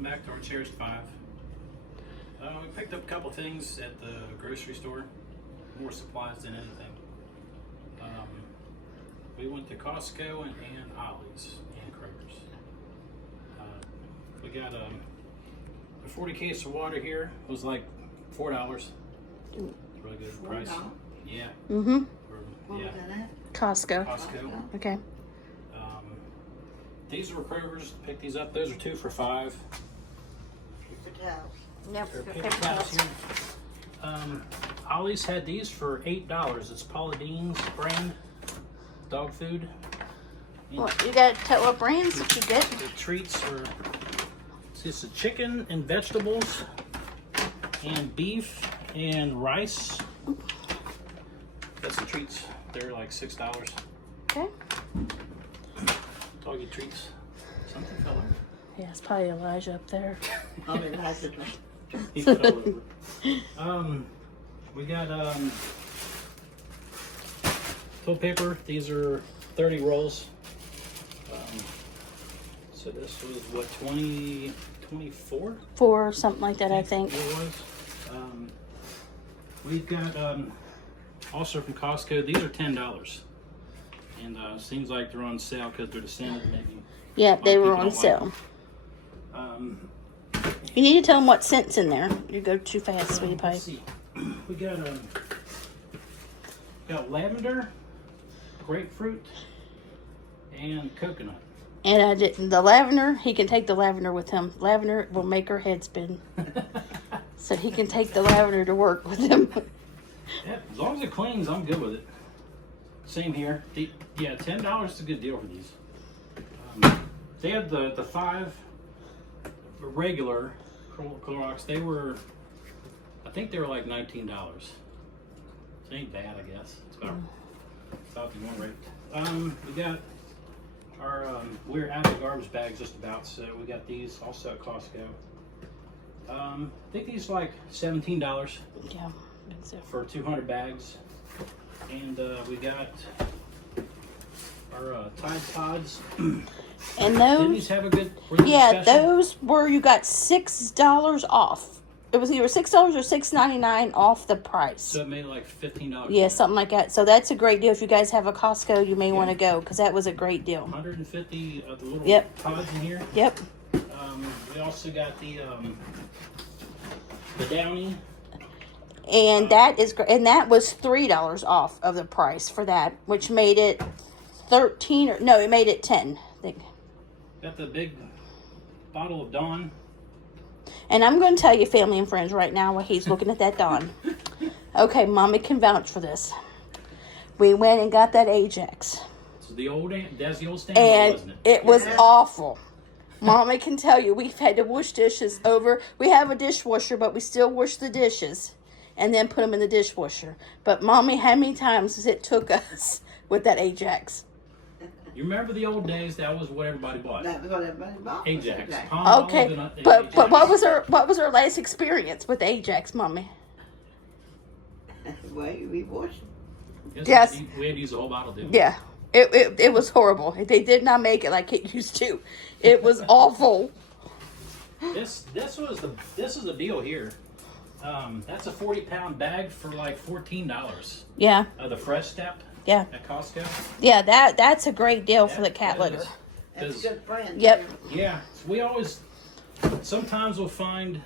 Welcome back to our Cherished 5. We picked up a couple things at the grocery store. More supplies than anything. We went to Costco and Ollie's and Kroger's. We got a 40 case of water here. It was like $4. Really good price. Yeah. Mm-hmm. What was that at? Costco. Costco. Okay. These were Kroger's. Picked these up. Those are 2 for $5. Paper towels. Yep. They're paper towels here. Ollie's had these for $8. It's Paula Deen's brand dog food. And Well, you gotta tell what brands did you get? the treats were it's a chicken and vegetables and beef and rice. Got some treats. They're like $6. Okay. Doggy treats. Something fell over. Yeah, it's probably Elijah up there. I'll be back to He fell over. We got toilet paper. These are 30 rolls. So this was what, 24? 4 or something like that, I think. It was. We've got also from Costco. These are $10, and seems like they're on sale because they're descended. Maybe. Yeah, they People were on don't sale. like You need to tell them what scent's in there. You go too fast, sweetie pie. Let's see. We got lavender, grapefruit, and coconut. And I didn't. The lavender, he can take the lavender with him. Lavender will make her head spin. So he can take the lavender to work with him. Yeah, as long as it cleans, I'm good with it. Same here. Yeah, $10 is a good deal for these. They had the 5 regular Clorox. They were, I think they were like $19. It ain't bad, I guess. It's about the one rate. We got our, we're out of the garbage bags just about, so we got these also at Costco. I think these are like $17 Yeah. So. for 200 bags. And we got our Tide Pods. And Did those, these have a good? Were these yeah, special? those were, you got $6 off. It was either $6 or $6.99 off the price. So it made it like $15. Yeah, something like that. So that's a great deal. If you guys have a Costco, you may want to go because that was a great deal. 150 of the little Yep. pods in here. Yep. We also got the Downy. And that is great. And that was $3 off of the price for that, which made it 13 or no, it made it 10. I think. Got the big bottle of Dawn. And I'm going to tell you, family and friends, right now while he's looking at that Dawn. Okay, Mommy can vouch for this. We went and got that Ajax. So that's the old standard, And wasn't it? it was awful. Mommy can tell you, we've had to wash dishes over. We have a dishwasher, but we still wash the dishes and then put them in the dishwasher. But Mommy, how many times it took us with that Ajax? You remember the old days? That was what everybody bought. That was what everybody bought. Ajax. Exactly. Palm Okay, Olive and but Ajax. what was our last experience with Ajax, Mommy? Well, we washed. Yes. We had to use the whole bottle, didn't we? Yeah, it was horrible. They did not make it like it used to. It was awful. This is the deal here. That's a 40-pound bag for like $14. Yeah, The Fresh Step yeah, at Costco. yeah. That's a great deal for the cat That litter. is. That's a good friend. Yep. Yeah, we always, sometimes we'll find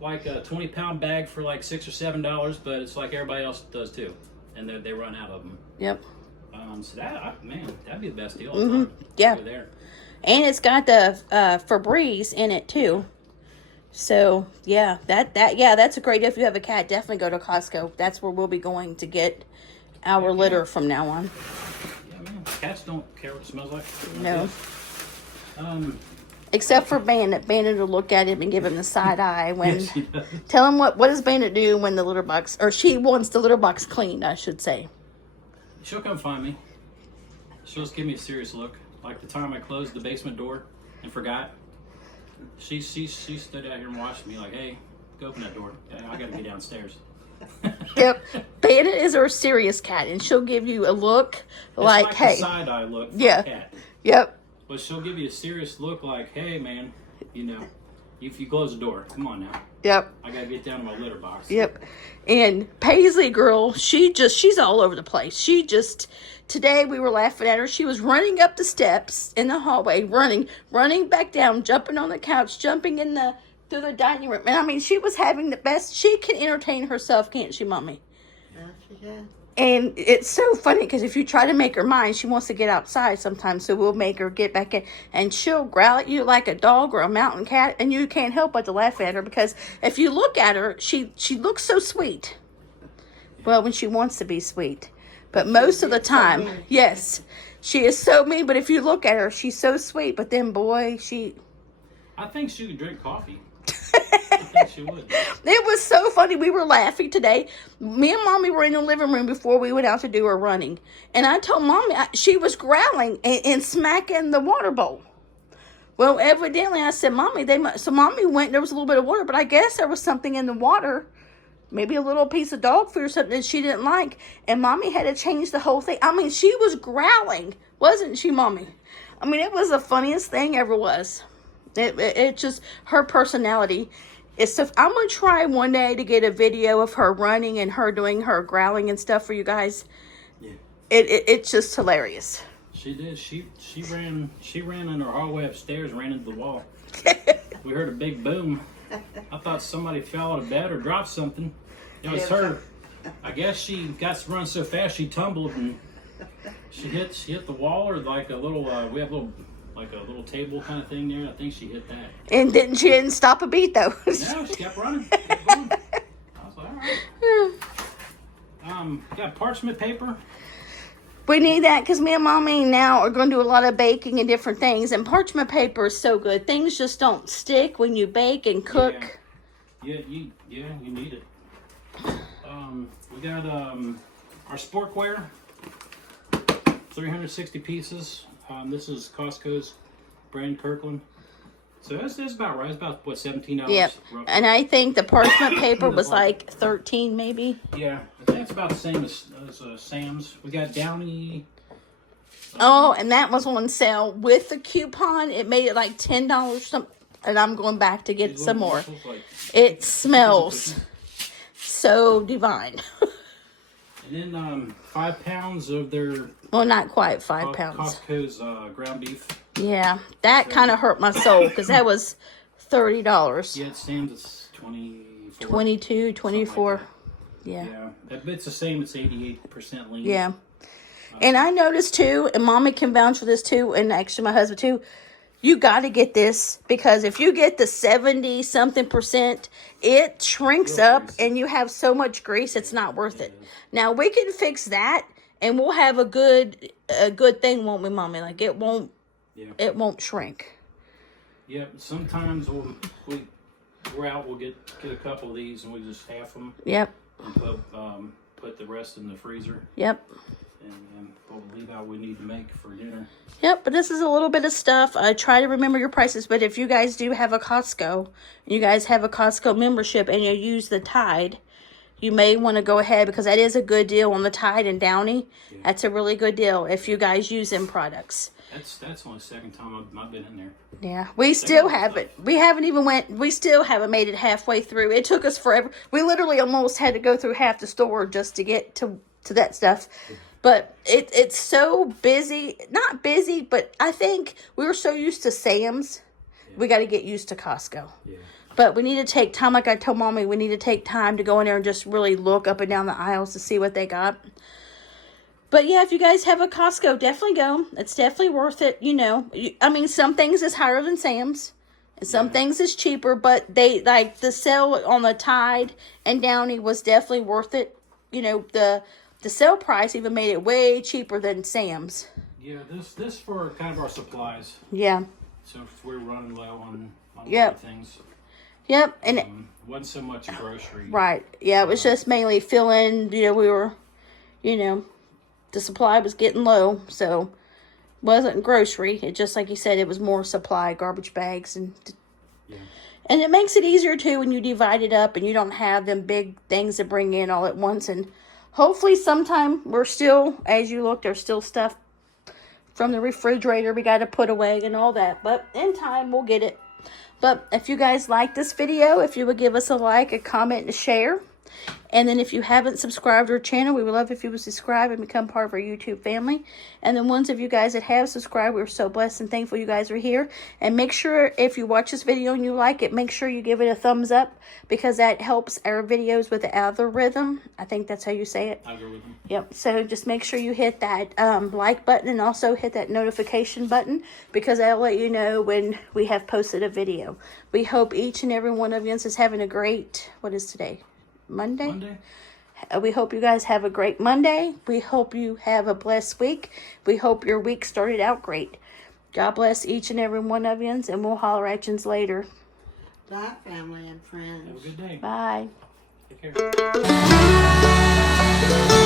like a 20-pound bag for like $6 or $7, but it's like everybody else does too, and they run out of them. Yep. So that'd be the best deal. All the time. Yeah. Over there. And it's got the Febreze in it too. So yeah, that's a great deal. If you have a cat, definitely go to Costco. That's where we'll be going to get our litter from now on. Yeah, man. Cats don't care what it smells like. No. Yes. Except for Bandit. Bandit will look at him and give him the side eye when. Yes, she does. Tell him what does Bandit do when the litter box, or she wants the litter box cleaned, I should say. She'll come find me. She'll just give me a serious look. Like the time I closed the basement door and forgot. She stood out here and watched me like, hey, go open that door. I gotta get downstairs. Yep. Bandit is her serious cat, and she'll give you a look like, hey. The side eye look for Yeah. a cat. Yep. But she'll give you a serious look like, hey man, you know. If you close the door, come on now. Yep. I gotta get down to my litter box. Yep. And Paisley girl, she's all over the place. Today we were laughing at her. She was running up the steps in the hallway, running back down, jumping on the couch, jumping through the dining room. And I mean, she was having the best. She can entertain herself, can't she, Mommy? Yeah, she can. And it's so funny because if you try to make her mind, she wants to get outside sometimes. So we'll make her get back in. And she'll growl at you like a dog or a mountain cat. And you can't help but to laugh at her because if you look at her, she looks so sweet. Well, when she wants to be sweet. But most of the time, yes, she is so mean. But if you look at her, she's so sweet. But then, boy, I think she would drink coffee. I think she would. It was so funny. We were laughing today. Me and Mommy were in the living room before we went out to do our running. And I told Mommy, she was growling and smacking the water bowl. Well, evidently, I said, Mommy, so Mommy went, there was a little bit of water, but I guess there was something in the water. Maybe a little piece of dog food or something that she didn't like. And Mommy had to change the whole thing. I mean, she was growling. Wasn't she, Mommy? I mean, it was the funniest thing ever was. It just, her personality is so. I'm going to try one day to get a video of her running and her doing her growling and stuff for you guys. Yeah. It's just hilarious. She did. She ran in her hallway upstairs and ran into the wall. We heard a big boom. I thought somebody fell out of bed or dropped something. It was her. I guess she got to run so fast she tumbled and she hit the wall or like a little. We have a little table kind of thing there. I think she hit that. And she didn't stop a beat though. No, she kept running. Kept going. I was like, all right. Got parchment paper. We need that because me and Mommy now are going to do a lot of baking and different things. And parchment paper is so good. Things just don't stick when you bake and cook. Yeah, you need it. We got our sportwear, 360 pieces. This is Costco's brand Kirkland. So that's about right. It's about, what, $17? Yep. Roughly. And I think the parchment paper was like $13 maybe. Yeah, I think it's about the same as Sam's. We got Downy. Oh, and that was on sale with the coupon. It made it like $10 something. And I'm going back to get some more. It smells so divine. And then 5 pounds of their... Well, not quite 5 pounds. Costco's ground beef. Yeah, that kind of hurt my soul because that was $30. Yeah, it stands it's 24. 22, 24. Like yeah. It's the same. It's 88% lean. Yeah. And I noticed too, and Mommy can vouch for this too, and actually my husband too, you got to get this because if you get the 70-something%, it shrinks up and you have so much grease, it's not worth it. Now we can fix that and we'll have a good thing, won't we, Mommy? Like it won't shrink. Yeah, sometimes we're out, we'll get a couple of these and we just half them. Yep. And put the rest in the freezer. Yep. And we'll leave out what we need to make for dinner. Yep, but this is a little bit of stuff. I try to remember your prices, but if you guys do have a Costco, you guys have a Costco membership and you use the Tide, you may want to go ahead because that is a good deal on the Tide and Downy. Yeah. That's a really good deal if you guys use them products. That's only the second time I've been in there. Yeah, we still haven't. We still haven't made it halfway through. It took us forever. We literally almost had to go through half the store just to get to that stuff. But it's so busy. Not busy, but I think we were so used to Sam's. Yeah. We got to get used to Costco. Yeah. But we need to take time, like I told Mommy, we need to take time to go in there and just really look up and down the aisles to see what they got. But yeah, if you guys have a Costco, definitely go. It's definitely worth it. You know, I mean, some things is higher than Sam's. And some things is cheaper, but they, like, the sale on the Tide and Downy was definitely worth it. You know, the sale price even made it way cheaper than Sam's. Yeah, this for kind of our supplies. Yeah. So if we're running low on a lot of things. Yep. And wasn't so much grocery. Right. Yeah, it was just mainly filling, we were, the supply was getting low, so wasn't grocery. It just, like you said, it was more supply, garbage bags. And it makes it easier, too, when you divide it up and you don't have them big things to bring in all at once. And hopefully sometime we're still, as you look, there's still stuff from the refrigerator we got to put away and all that. But in time, we'll get it. But if you guys like this video, if you would give us a like, a comment, and a share. And then if you haven't subscribed to our channel, we would love if you would subscribe and become part of our YouTube family. And then ones of you guys that have subscribed, we're so blessed and thankful you guys are here. And make sure if you watch this video and you like it, make sure you give it a thumbs up, because that helps our videos with the algorithm. I think that's how you say it. Algorithm. Yep. So just make sure you hit that like button, and also hit that notification button, because that'll let you know when we have posted a video. We hope each and every one of you is having a great, what is today? Monday? We hope you guys have a great Monday. We hope you have a blessed week. We hope your week started out great. God bless each and every one of you, and we'll holler at you later. Bye, family and friends. Have a good day. Bye. Take care.